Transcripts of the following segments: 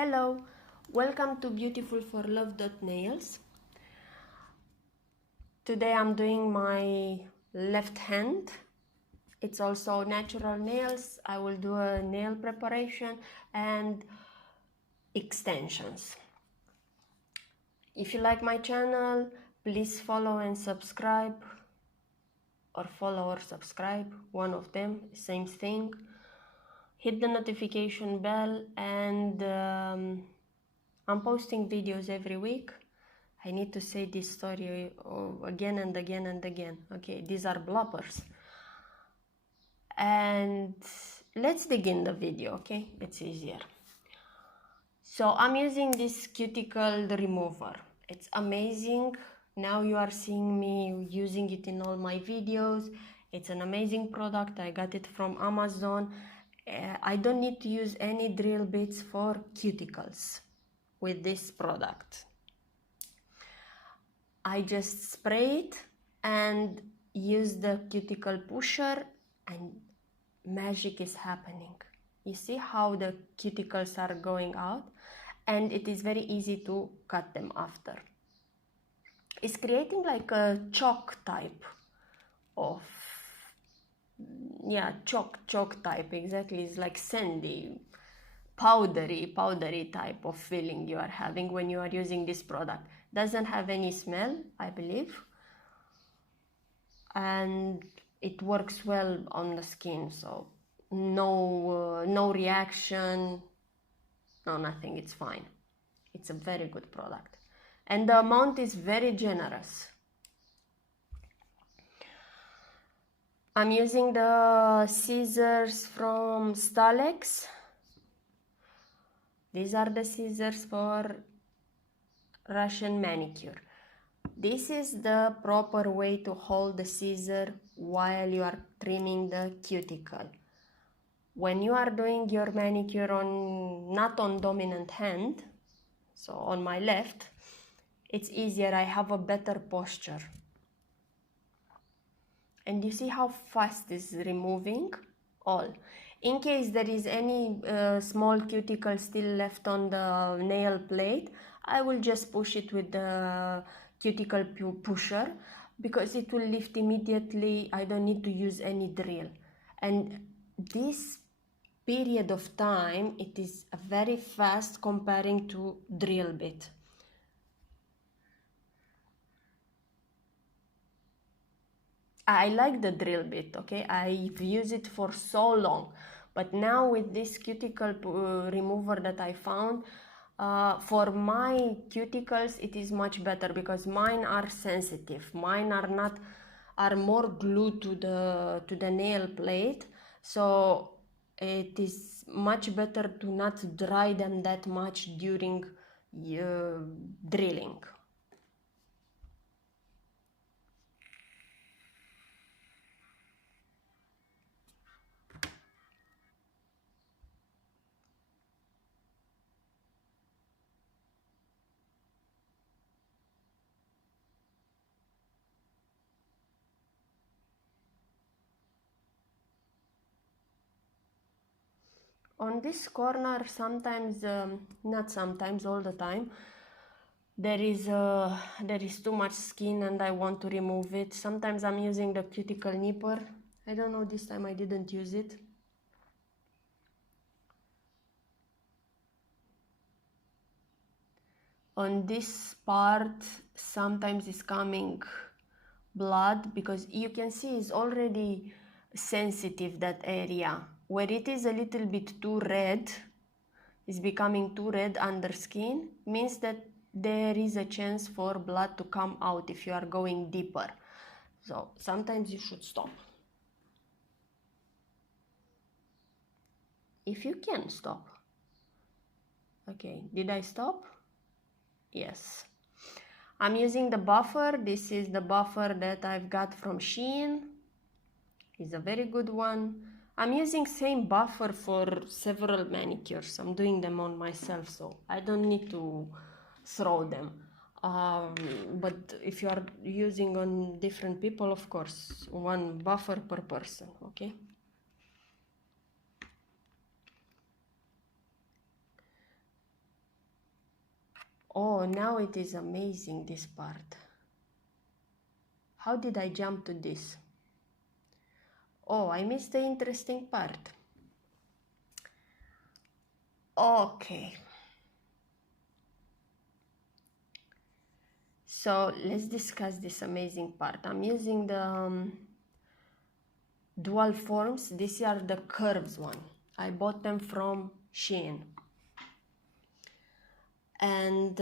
Hello, welcome to beautifulforlove.nails. Today I'm doing my left hand. It's also natural nails. I will do a nail preparation and extensions. If you like my channel, please follow and subscribe, or follow or subscribe, one of them, same thing. Hit the notification bell, and I'm posting videos every week. I need to say this story again and again and again. Okay, these are bloopers. And let's begin the video, okay? It's easier. So I'm using this cuticle remover. It's amazing. Now you are seeing me using it in all my videos. It's an amazing product. I got it from Amazon. I don't need to use any drill bits for cuticles with this product. I just spray it and use the cuticle pusher, and magic is happening. You see how the cuticles are going out, and it is very easy to cut them after. It's creating like a chalk type of, yeah, chalk type, exactly. It's like sandy, powdery type of feeling you are having when you are using this product. Doesn't have any smell, I believe, and it works well on the skin, so no reaction, no nothing. It's fine. It's a very good product, and the amount is very generous. I'm using the scissors from Stalex. These are the scissors for Russian manicure. This is the proper way to hold the scissor while you are trimming the cuticle. When you are doing your manicure not on dominant hand, so on my left, it's easier. I have a better posture. And you see how fast it's removing all. In case there is any small cuticle still left on the nail plate, I will just push it with the cuticle pusher, because it will lift immediately. I don't need to use any drill. And this period of time, it is very fast comparing to drill bit. I like the drill bit, okay? I've used it for so long, but now with this cuticle remover that I found, for my cuticles it is much better, because mine are sensitive. Mine are more glued to the nail plate, so it is much better to not dry them that much during drilling. On this corner, sometimes, not sometimes, all the time, there is too much skin and I want to remove it. Sometimes I'm using the cuticle nipper. I don't know, this time I didn't use it. On this part, sometimes it's coming blood, because you can see it's already sensitive, that area. Where it is a little bit too red, is becoming too red under skin, means that there is a chance for blood to come out if you are going deeper. So sometimes you should stop. If you can stop. Okay, did I stop? Yes. I'm using the buffer. This is the buffer that I've got from Shein. It's a very good one. I'm using same buffer for several manicures. I'm doing them on myself, so I don't need to throw them. But if you are using on different people, of course, one buffer per person, okay? Oh, now it is amazing, this part. How did I jump to this? Oh, I missed the interesting part. Okay. So let's discuss this amazing part. I'm using the dual forms. These are the curves one. I bought them from Shein. And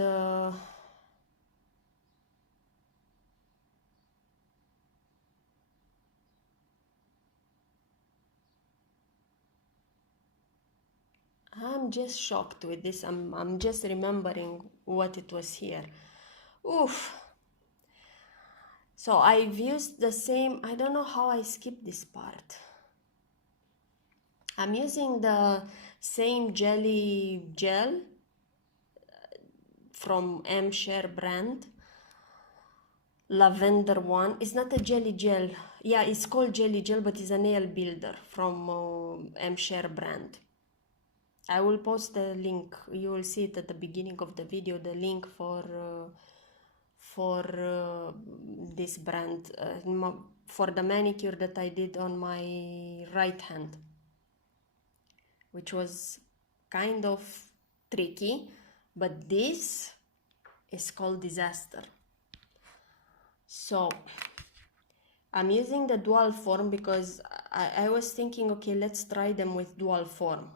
I'm just shocked with this. I'm just remembering what it was here. Oof. So I've used the same, I don't know how I skipped this part. I'm using the same jelly gel from M-Share brand. Lavender one. It's not a jelly gel. Yeah, it's called jelly gel, but it's a nail builder from M-Share brand. I will post the link. You will see it at the beginning of the video, the link for this brand, for the manicure that I did on my right hand, which was kind of tricky, but this is called disaster. So I'm using the dual form because I was thinking, okay, let's try them with dual form,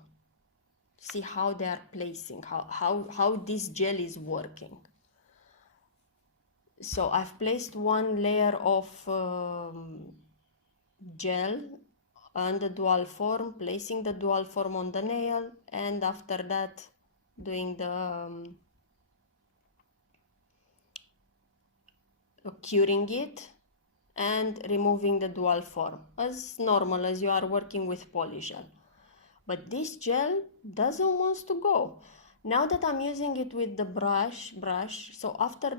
see how they are placing, how this gel is working. So I've placed one layer of gel on the dual form, placing the dual form on the nail, and after that doing the curing it and removing the dual form as normal as you are working with poly gel. But this gel doesn't want to go. Now that I'm using it with the brush, so after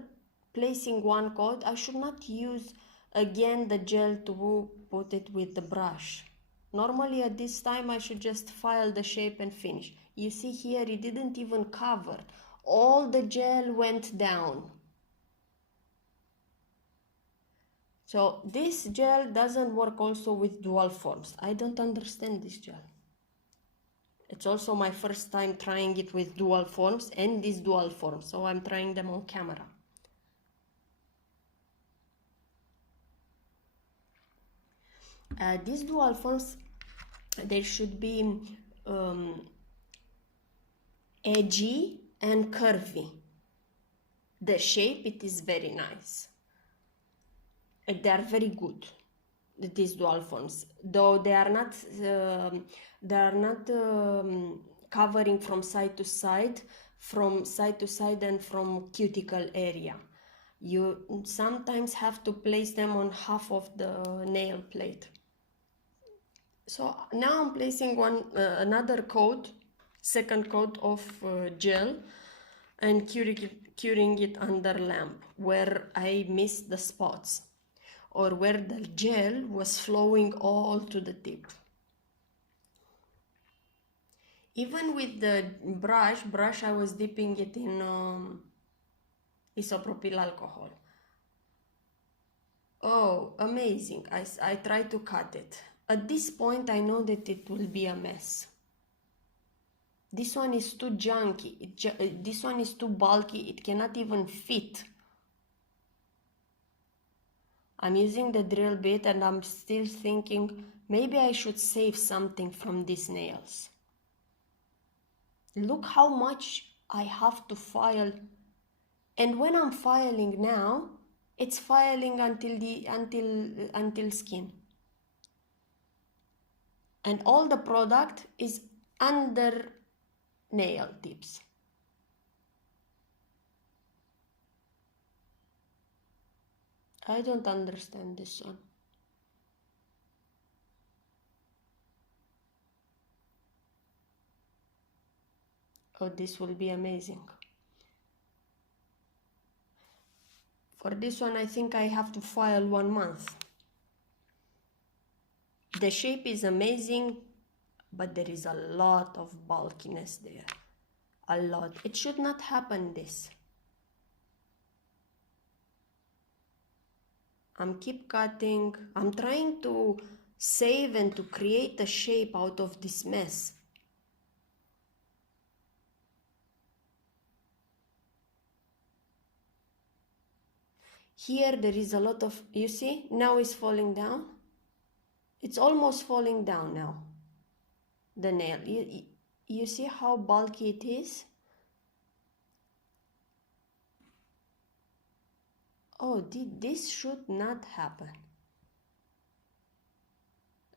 placing one coat, I should not use again the gel to put it with the brush. Normally at this time I should just file the shape and finish. You see here it didn't even cover. All the gel went down. So this gel doesn't work also with dual forms. I don't understand this gel. It's also my first time trying it with dual forms and this dual form, so I'm trying them on camera. These dual forms, they should be edgy and curvy. The shape, it is very nice. They are very good, these dual forms, though they are not covering from side to side and from cuticle area. You sometimes have to place them on half of the nail plate. So now I'm placing another coat, second coat of gel, and curing it under lamp where I missed the spots, or where the gel was flowing all to the tip. Even with the brush I was dipping it in isopropyl alcohol. Oh, amazing. I tried to cut it. At this point I know that it will be a mess. This one is too junky. This one is too bulky. It cannot even fit. I'm using the drill bit and I'm still thinking maybe I should save something from these nails. Look how much I have to file, and when I'm filing now, it's filing until skin, and all the product is under nail tips. I don't understand this one. Oh, this will be amazing. For this one, I think I have to file 1 month. The shape is amazing, but there is a lot of bulkiness there. A lot. It should not happen this. I'm keep cutting. I'm trying to save and to create a shape out of this mess. Here there is a lot of, you see, now it's falling down. It's almost falling down now, the nail. You see how bulky it is? Oh, this should not happen.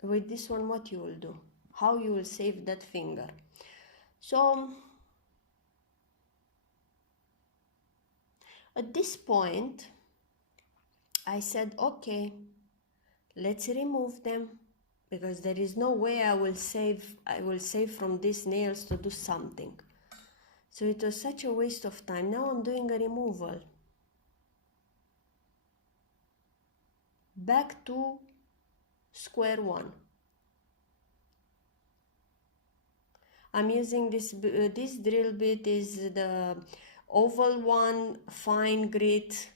With this one, what you will do? How you will save that finger? So, at this point, I said, okay, let's remove them, because there is no way I will save from these nails to do something. So it was such a waste of time. Now I'm doing a removal. Back to square one. I'm using this drill bit is the oval one, fine grit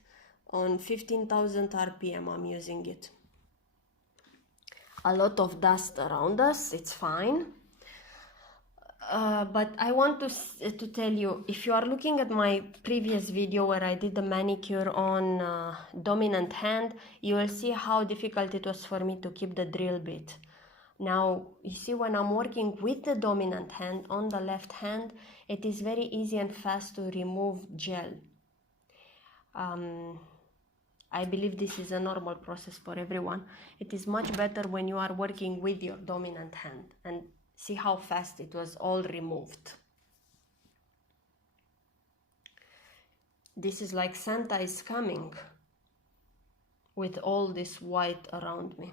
on 15,000 RPM. I'm using it. A lot of dust around us, it's fine. But I want to tell you, if you are looking at my previous video where I did the manicure on dominant hand, you will see how difficult it was for me to keep the drill bit. Now, you see, when I'm working with the dominant hand on the left hand, it is very easy and fast to remove gel. I believe this is a normal process for everyone. It is much better when you are working with your dominant hand, and see how fast it was all removed. This is like Santa is coming with all this white around me.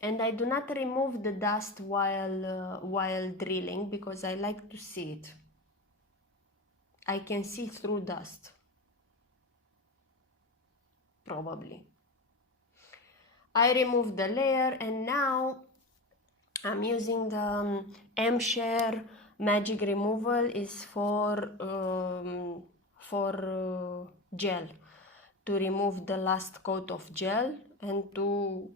And I do not remove the dust while drilling, because I like to see it. I can see through dust, probably. I removed the layer, and now I'm using the M-Share Magic Removal is for gel, to remove the last coat of gel and to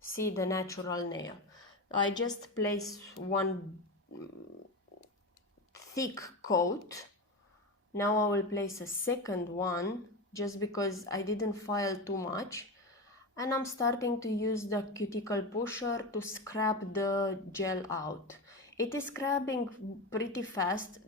see the natural nail. I just place one thick coat. Now I will place a second one, just because I didn't file too much. And I'm starting to use the cuticle pusher to scrap the gel out. It is scrubbing pretty fast.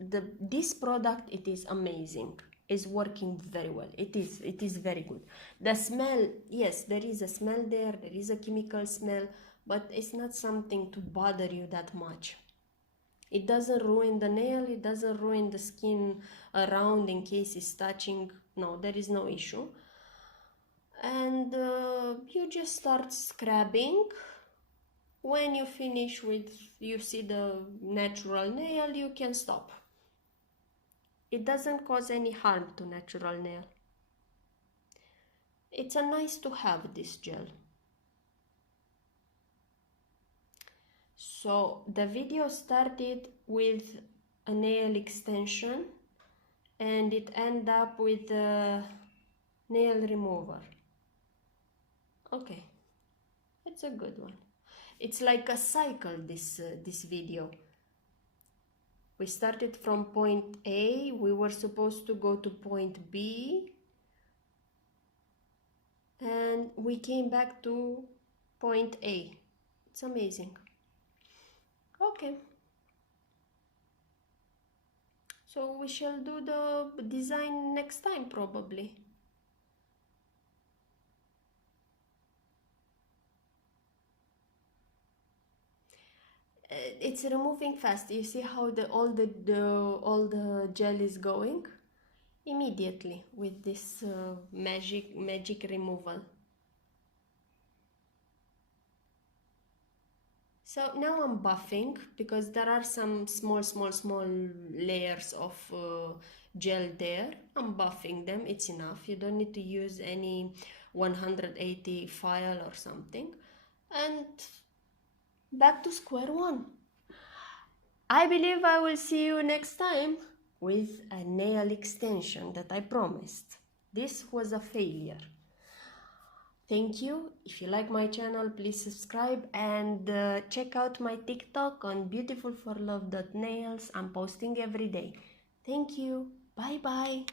This product, it is amazing. It's working very well. It is very good. The smell, yes, there is a smell there is a chemical smell, but it's not something to bother you that much. It doesn't ruin the nail, it doesn't ruin the skin around in case it's touching. No, there is no issue. And you just start scrubbing. When you finish with, you see the natural nail, you can stop. It doesn't cause any harm to natural nail. It's a nice to have, this gel. So the video started with a nail extension, and it ended up with a nail remover. Okay, it's a good one. It's like a cycle, this video. We started from point A, we were supposed to go to point B, and we came back to point A. It's amazing. Okay. So we shall do the design next time, probably. It's removing fast. You see how all the gel is going immediately with this magic removal. So now I'm buffing, because there are some small layers of gel there. I'm buffing them. It's enough. You don't need to use any 180 file or something. And back to square one. I believe I will see you next time with a nail extension that I promised. This was a failure. Thank you. If you like my channel, please subscribe and check out my TikTok on beautifulforlove.nails. I'm posting every day. Thank you. Bye bye.